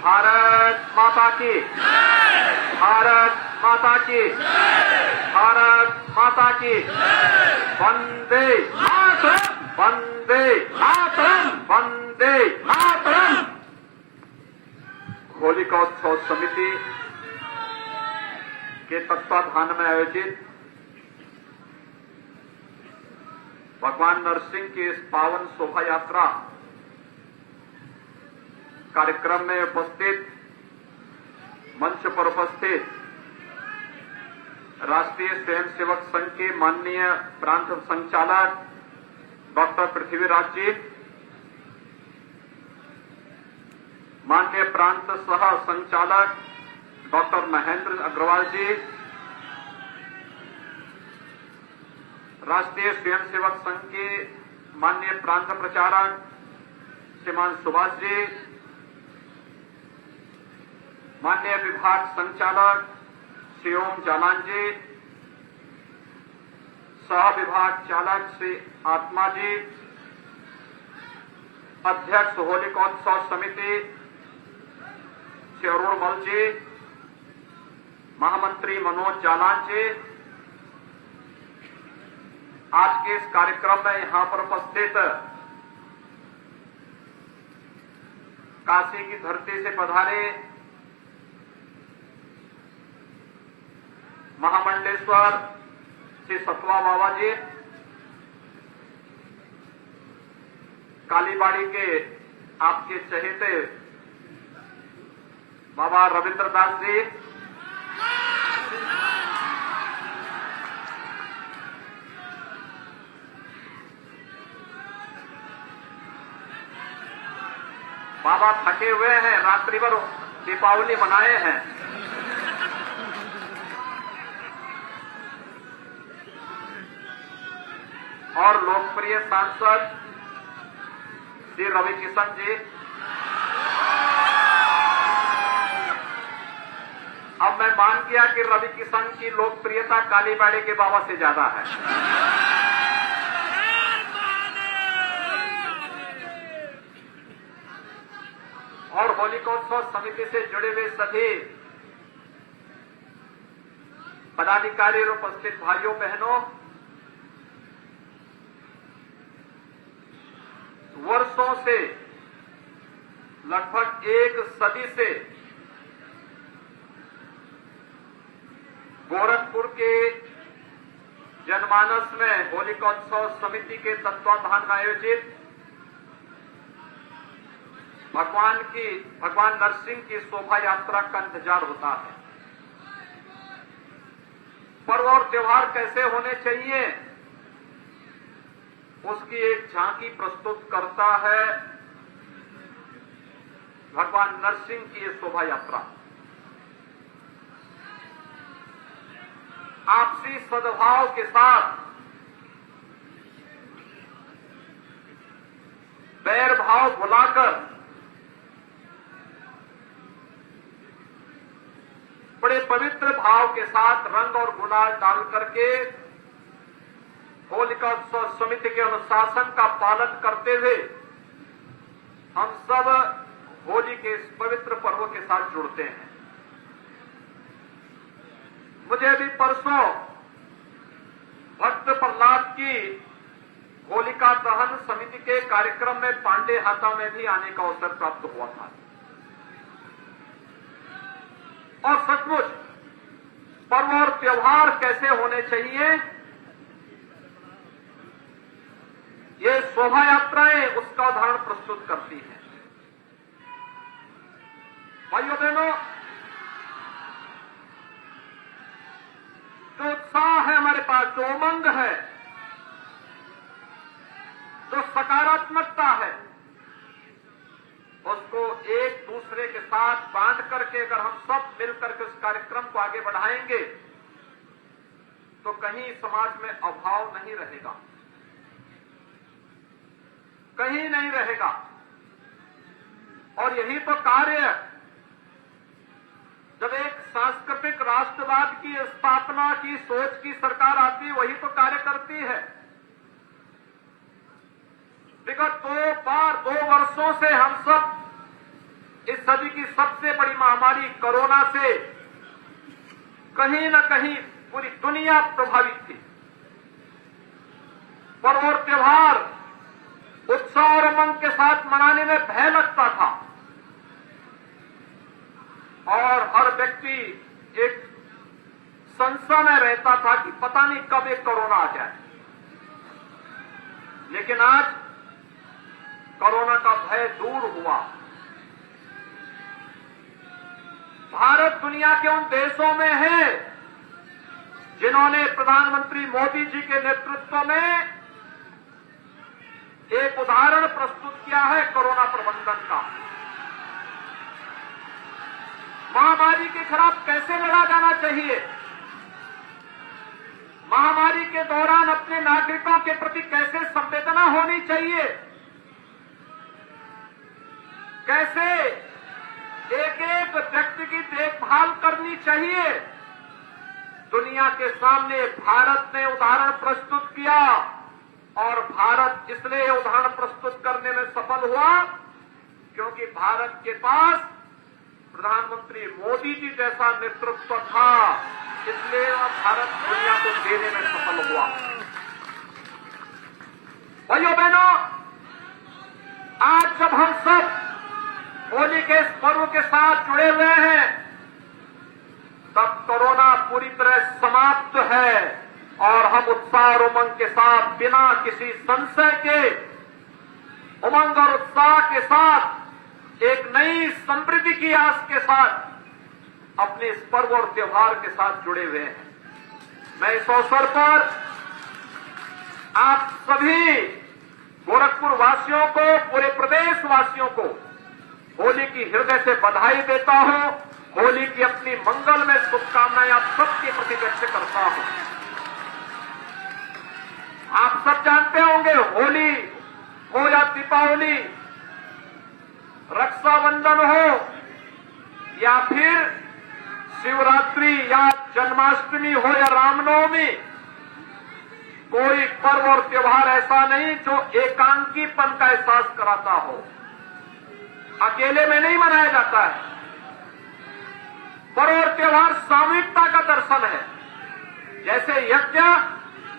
भारत माता की, भारत माता की, भारत माता की, वंदे मातरम, वंदे मातरम, वंदे मातरम। होलिकोत्सव समिति के तत्वाधान में आयोजित भगवान नरसिंह की इस पावन शोभा यात्रा कार्यक्रम में उपस्थित, मंच पर उपस्थित राष्ट्रीय स्वयंसेवक संघ के माननीय प्रांत संचालक डॉक्टर पृथ्वीराज जी, माननीय प्रांत सह संचालक डॉक्टर महेंद्र अग्रवाल जी, राष्ट्रीय स्वयंसेवक संघ के माननीय प्रांत प्रचारक श्रीमान सुभाष जी, माननीय विभाग संचालक श्री ओम जालान जी, सह विभाग चालक श्री आत्मा जी, अध्यक्ष होलिकोत्सव समिति श्री अरुण मल जी, महामंत्री मनोज जालान जी, आज के इस कार्यक्रम में यहां पर उपस्थित काशी की धरती से पधारे महामंडलेश्वर श्री सतवा बाबा जी, कालीबाड़ी के आपके चहेते बाबा रविंद्रदास जी, बाबा थके हुए हैं, रात्रि भर दीपावली मनाए हैं, और लोकप्रिय सांसद श्री रवि किशन जी। अब मैं मान गया कि रवि किशन की लोकप्रियता कालीबाड़ी के बाबा से ज्यादा है। और होलिकोत्सव समिति से जुड़े हुए सभी पदाधिकारी और उपस्थित भाइयों बहनों, वर्षों से, लगभग एक सदी से गोरखपुर के जनमानस में होलिकोत्सव समिति के तत्वाधान में आयोजित भगवान नरसिंह की शोभा यात्रा का इंतजार होता है। पर्व और त्योहार कैसे होने चाहिए, उसकी एक झांकी प्रस्तुत करता है भगवान नरसिंह की ये शोभा यात्रा। आपसी सद्भाव के साथ, बैर भाव भुलाकर, बड़े पवित्र भाव के साथ रंग और गुलाल डाल करके होलिकोत्सव समिति के अनुशासन का पालन करते हुए हम सब होली के इस पवित्र पर्व के साथ जुड़ते हैं। मुझे भी परसों भक्त प्रहलाद की होलिका दहन समिति के कार्यक्रम में पांडे हाता में भी आने का अवसर प्राप्त हुआ था। और सचमुच पर्व और त्योहार कैसे होने चाहिए, ये शोभा यात्राएं उसका उदाहरण प्रस्तुत करती हैं। भाइयों बहनों, जो उत्साह है हमारे पास, जो उमंग है, जो सकारात्मकता है, उसको एक दूसरे के साथ बांट करके अगर हम सब मिलकर के उस कार्यक्रम को आगे बढ़ाएंगे तो कहीं समाज में अभाव नहीं रहेगा, कहीं नहीं रहेगा। और यही तो कार्य जब एक सांस्कृतिक राष्ट्रवाद की स्थापना की सोच की सरकार आती है, वही तो कार्य करती है। विगत 2 वर्षों से हम सब इस सदी की सबसे बड़ी महामारी कोरोना से कहीं न कहीं पूरी दुनिया प्रभावित थी। पर्व और त्योहार उत्साह और उमंग के साथ मनाने में भय लगता था और हर व्यक्ति एक संशय में रहता था कि पता नहीं कब एक कोरोना आ जाए। लेकिन आज कोरोना का भय दूर हुआ। भारत दुनिया के उन देशों में है जिन्होंने प्रधानमंत्री मोदी जी के नेतृत्व में एक उदाहरण प्रस्तुत किया है कोरोना प्रबंधन का। महामारी के खिलाफ कैसे लड़ा जाना चाहिए, महामारी के दौरान अपने नागरिकों के प्रति कैसे संवेदना होनी चाहिए, कैसे एक एक व्यक्ति की देखभाल करनी चाहिए, दुनिया के सामने भारत ने उदाहरण प्रस्तुत किया। और भारत इसलिए उदाहरण प्रस्तुत करने में सफल हुआ क्योंकि भारत के पास प्रधानमंत्री मोदी जी जैसा नेतृत्व था, इसलिए भारत दुनिया को देने में सफल हुआ। भाइयों बहनों, आज जब हम सब होली के इस पर्व के साथ जुड़े हुए हैं तब कोरोना पूरी तरह समाप्त है और हम उत्साह और उमंग के साथ बिना किसी संशय के उमंग और उत्साह के साथ एक नई समृद्धि की आस के साथ अपने इस पर्व और त्योहार के साथ जुड़े हुए हैं। मैं इस अवसर पर आप सभी गोरखपुर वासियों को, पूरे प्रदेश वासियों को होली की हृदय से बधाई देता हूं। होली की अपनी मंगलमय शुभकामनाएं आप सबके प्रति व्यक्त करता हूं। आप सब जानते होंगे होली हो या दीपावली, रक्षाबंधन हो या फिर शिवरात्रि या जन्माष्टमी हो या रामनवमी, कोई पर्व और त्योहार ऐसा नहीं जो एकांकीपन का एहसास कराता हो, अकेले में नहीं मनाया जाता है। पर्व और त्योहार सामूहिकता का दर्शन है। जैसे यज्ञ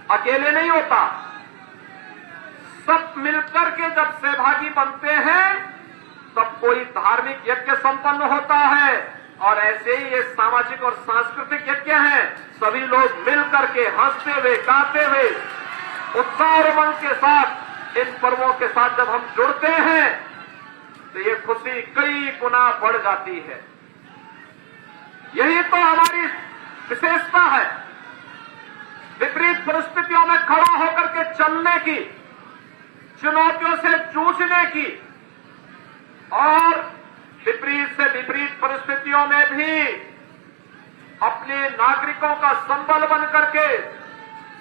अकेले नहीं होता, सब मिलकर के जब सहभागी बनते हैं तब कोई धार्मिक यज्ञ संपन्न होता है। और ऐसे ही ये सामाजिक और सांस्कृतिक यज्ञ हैं। सभी लोग मिलकर के हंसते हुए, गाते हुए, उत्साह और उमंग के साथ इन पर्वों के साथ जब हम जुड़ते हैं तो ये खुशी कई गुना बढ़ जाती है। यही तो हमारी विशेषता है, विपरीत परिस्थितियों में खड़ा होकर के चलने की, चुनौतियों से जूझने की और विपरीत से विपरीत परिस्थितियों में भी अपने नागरिकों का संबल बन करके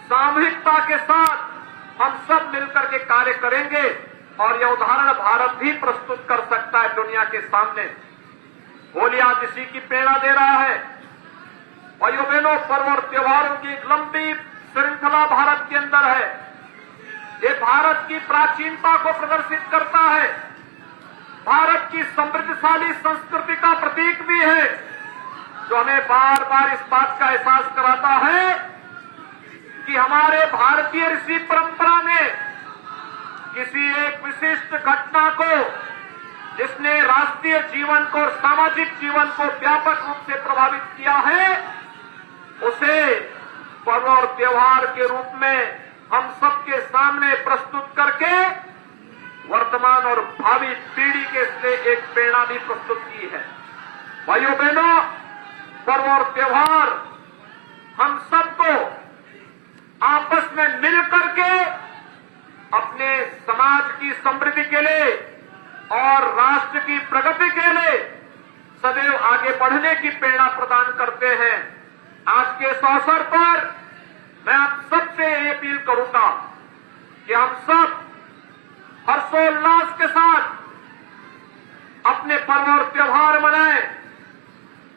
सामूहिकता के साथ हम सब मिलकर के कार्य करेंगे। और यह उदाहरण भारत भी प्रस्तुत कर सकता है दुनिया के सामने। होली आज इसी की प्रेरणा दे रहा है। भाइयों बहनों, पर्व और त्योहारों की एक लंबी श्रृंखला भारत के अंदर है। ये भारत की प्राचीनता को प्रदर्शित करता है, भारत की समृद्धशाली संस्कृति का प्रतीक भी है, जो हमें बार बार इस बात का एहसास कराता है कि हमारे भारतीय ऋषि परंपरा ने किसी एक विशिष्ट घटना को, जिसने राष्ट्रीय जीवन को और सामाजिक जीवन को व्यापक रूप से प्रभावित किया है, उसे पर्व और त्योहार के रूप में हम सबके सामने प्रस्तुत करके वर्तमान और भावी पीढ़ी के लिए एक प्रेरणा भी प्रस्तुत की है। भाइयों बहनों, पर्व और त्योहार हम सबको आपस में मिलकर के अपने समाज की समृद्धि के लिए और राष्ट्र की प्रगति के लिए सदैव आगे बढ़ने की प्रेरणा प्रदान करते हैं। आज के इस अवसर पर मैं आप सबसे ये अपील करूंगा कि हम सब हर्षोल्लास के साथ अपने पर्व और त्योहार मनाएं,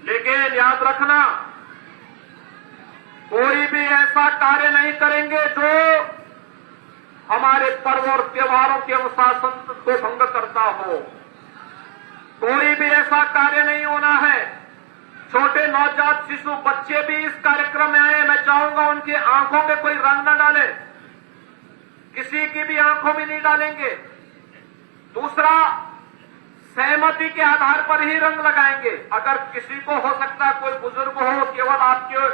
लेकिन याद रखना, कोई भी ऐसा कार्य नहीं करेंगे जो हमारे पर्व और त्योहारों के अनुशासन को भंग करता हो। कोई भी ऐसा ऐसा कार्य नहीं होना है। छोटे नवजात शिशु बच्चे भी इस कार्यक्रम में आए, मैं चाहूंगा उनकी आंखों में कोई रंग न डाले, किसी की भी आंखों में नहीं डालेंगे। दूसरा, सहमति के आधार पर ही रंग लगाएंगे। अगर किसी को हो सकता है कोई बुजुर्ग हो, केवल आपके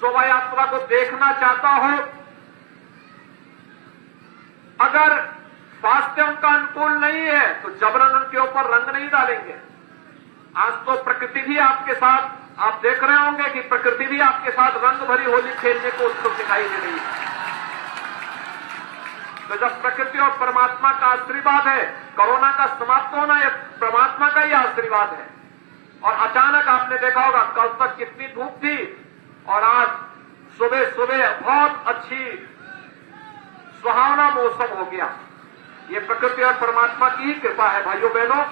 शोभा यात्रा को देखना चाहता हो, अगर स्वास्थ्य उनका अनुकूल नहीं है तो जबरन उनके ऊपर रंग नहीं डालेंगे। आज तो प्रकृति भी आपके साथ, आप देख रहे होंगे कि प्रकृति भी आपके साथ रंग भरी होली खेलने को उत्सुक दिखाई दे रही है। तो जब प्रकृति और परमात्मा का आशीर्वाद है, कोरोना का समाप्त होना यह परमात्मा का ही आशीर्वाद है। और अचानक आपने देखा होगा कल तक कितनी धूप थी और आज सुबह सुबह बहुत अच्छी सुहावना मौसम हो गया। ये प्रकृति और परमात्मा की ही कृपा है भाइयों बहनों,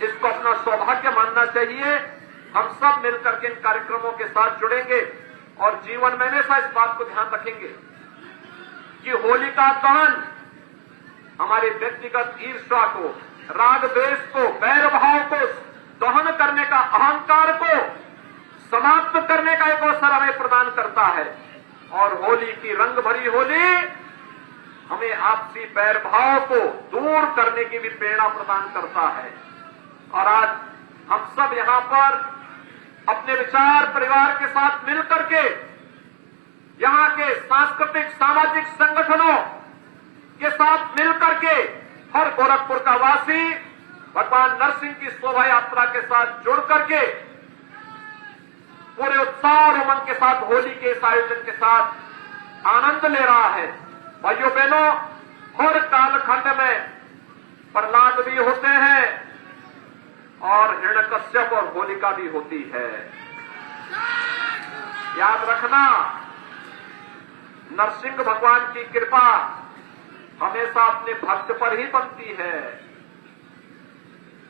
इसको अपना सौभाग्य मानना चाहिए। हम सब मिलकर के इन कार्यक्रमों के साथ जुड़ेंगे और जीवन में हमेशा इस बात को ध्यान रखेंगे कि होलिका दहन हमारे व्यक्तिगत ईर्ष्या को, राग द्वेष को, बैर भाव को दहन करने का, अहंकार को समाप्त करने का एक अवसर हमें प्रदान करता है। और होली की रंग भरी होली हमें आपसी बैर भाव को दूर करने की भी प्रेरणा प्रदान करता है। और आज हम सब यहां पर अपने विचार परिवार के साथ मिलकर के यहां के सांस्कृतिक सामाजिक संगठनों के साथ मिलकर के हर गोरखपुर का वासी भगवान नरसिंह की शोभा यात्रा के साथ जुड़ करके पूरे उत्साह और उमंग के साथ होली के इस आयोजन के साथ आनंद ले रहा है। भाइयों बहनों, हर कालखंड में प्रहलाद भी होते हैं और हिरण्यकश्यप और होलिका भी होती है। याद रखना, नरसिंह भगवान की कृपा हमेशा अपने भक्त पर ही बनती है।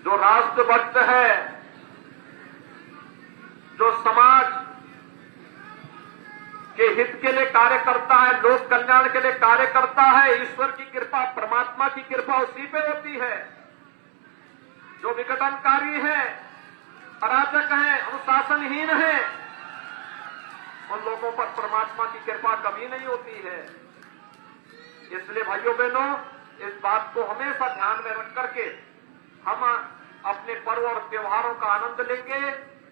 जो राष्ट्रभक्त है, जो समाज के हित के लिए कार्य करता है, लोक कल्याण के लिए कार्य करता है, ईश्वर की कृपा, परमात्मा की कृपा उसी पे होती है। जो विघटनकारी है, अराजक है, अनुशासनहीन है, उन लोगों पर परमात्मा की कृपा कभी नहीं होती है। इसलिए भाइयों बहनों, इस बात को हमेशा ध्यान में रख करके हम अपने पर्व और त्योहारों का आनंद लेंगे।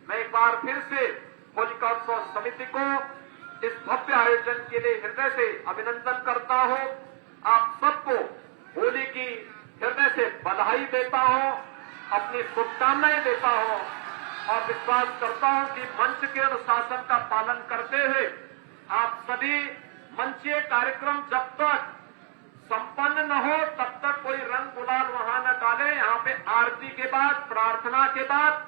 मैं एक बार फिर से होलिका उत्सव समिति को इस भव्य आयोजन के लिए हृदय से अभिनंदन करता हूं। आप सबको होली की हृदय से बधाई देता हूं, अपनी शुभकामनाएं देता हूं और विश्वास करता हूं कि मंच के अनुशासन का पालन करते हुए आप सभी मंचीय कार्यक्रम जब तक संपन्न न हो तब तक कोई रंग गुलाल वहां न डाले। यहाँ पे आरती के बाद, प्रार्थना के बाद,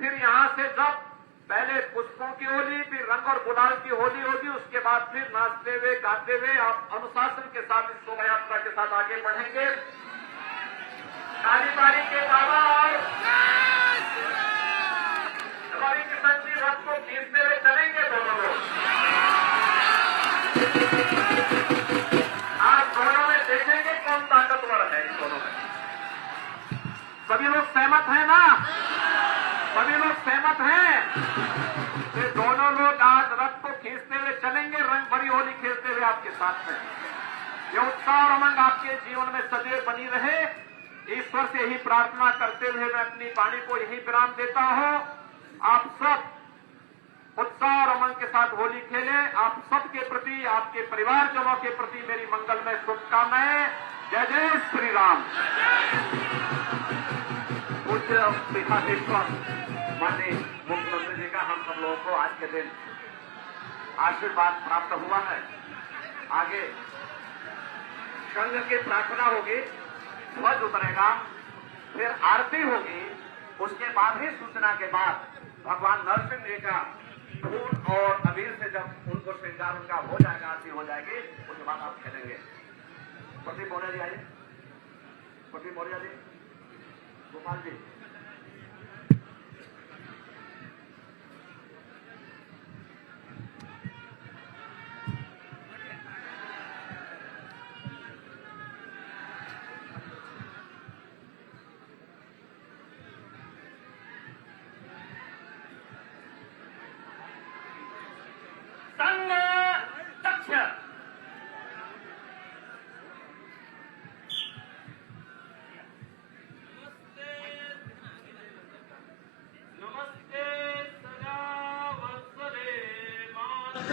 फिर यहाँ से जब पहले पुष्पों की होली, फिर रंग और गुलाल की होली होगी, उसके बाद फिर नाचते हुए गाते हुए आप अनुशासन के साथ इस शोभा यात्रा के साथ आगे बढ़ेंगे। ताली बारी के बाबा और हमारी किसान जी रथ को खींचते हुए चलेंगे दोनों लोग। आज दोनों में देखेंगे कौन ताकतवर है। इन दोनों में सभी लोग सहमत हैं ना? सभी लोग सहमत हैं? ये दोनों लोग आज रथ को खींचते हुए चलेंगे, रंग भरी होली खेलते हुए आपके साथ में। ये उत्साह और उमंग आपके जीवन में सदैव बनी रहे, ईश्वर से यही प्रार्थना करते हुए मैं अपनी वाणी को यही विराम देता हूं। आप सब उत्साह और उमंग के साथ होली खेलें। आप सबके प्रति, आपके परिवारजनों के प्रति मेरी मंगलमय शुभकामनाएं। जय जय श्री राम। पूज्य पीठाधीश्वर माननीय मुख्यमंत्री जी का हम सब लोगों को आज के दिन आशीर्वाद प्राप्त हुआ है। आगे संघ की प्रार्थना होगी, ध्वज उतरेगा, फिर आरती होगी, उसके बाद ही सूचना के बाद भगवान नरसिंह जी का फूल और अबीर से जब उनको श्रृंगार उनका हो जाएगा, आरती हो जाएगी, उसके बाद आप खेलेंगे। प्रदीप मौर्य जी आइए, प्रदीप मौर्य जी, गोपाल जी।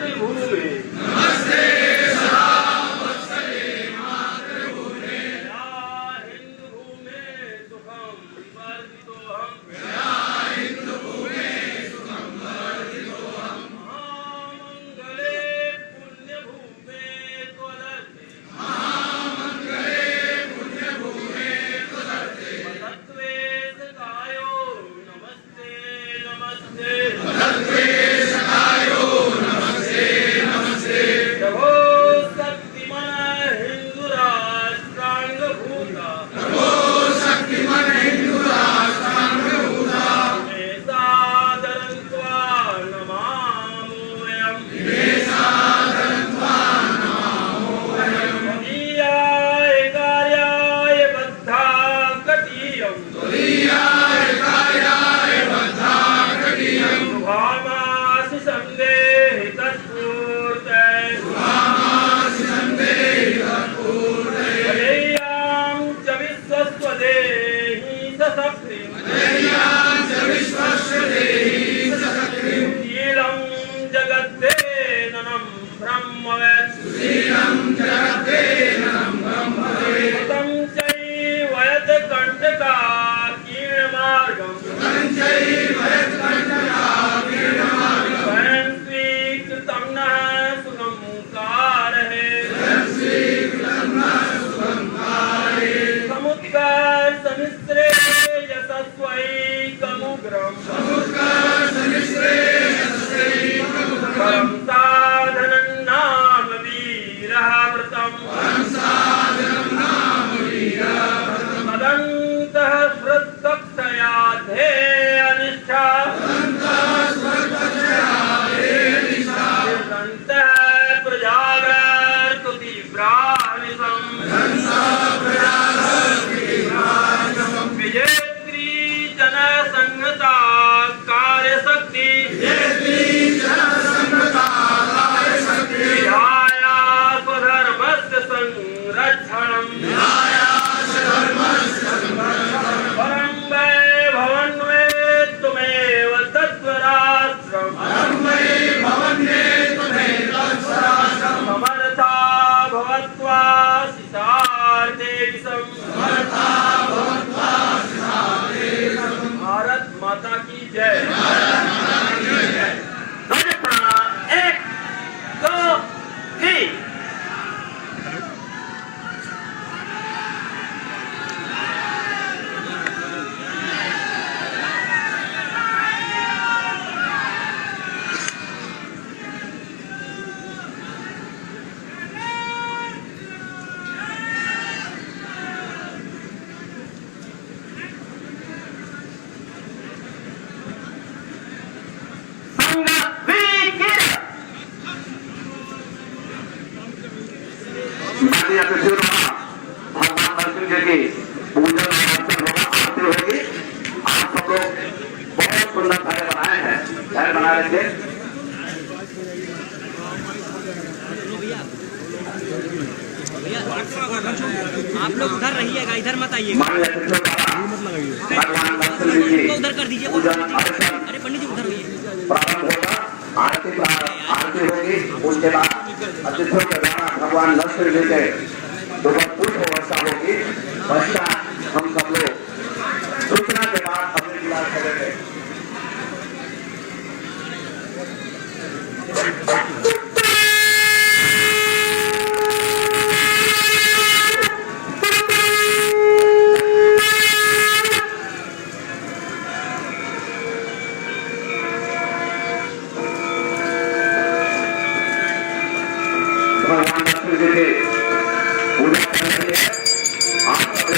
मातृभूमि भगवान दर्शन के पूजन आरती होगी। आप सब लोग बहुत सुंदर कार्य बनाए हैं, कार्य बना रहे थे। आप लोग उधर रहिएगा, इधर मत आइए। भगवान दर्शन लीजिए, उधर कर दीजिए। पूजन अरे पंडित जी उधर रहिए। प्रारंभ होगा, आरती होगी। उसके बाद अतिथियों के द्वारा भगवान दर्शन लीजिए, पुष्प वर्षा होगी। पश्चात हम सब लोग सूचना के बाद अपने विलास करेंगे। भगवान दर्शन लीजिए, पूजा कर रही है। आप सबके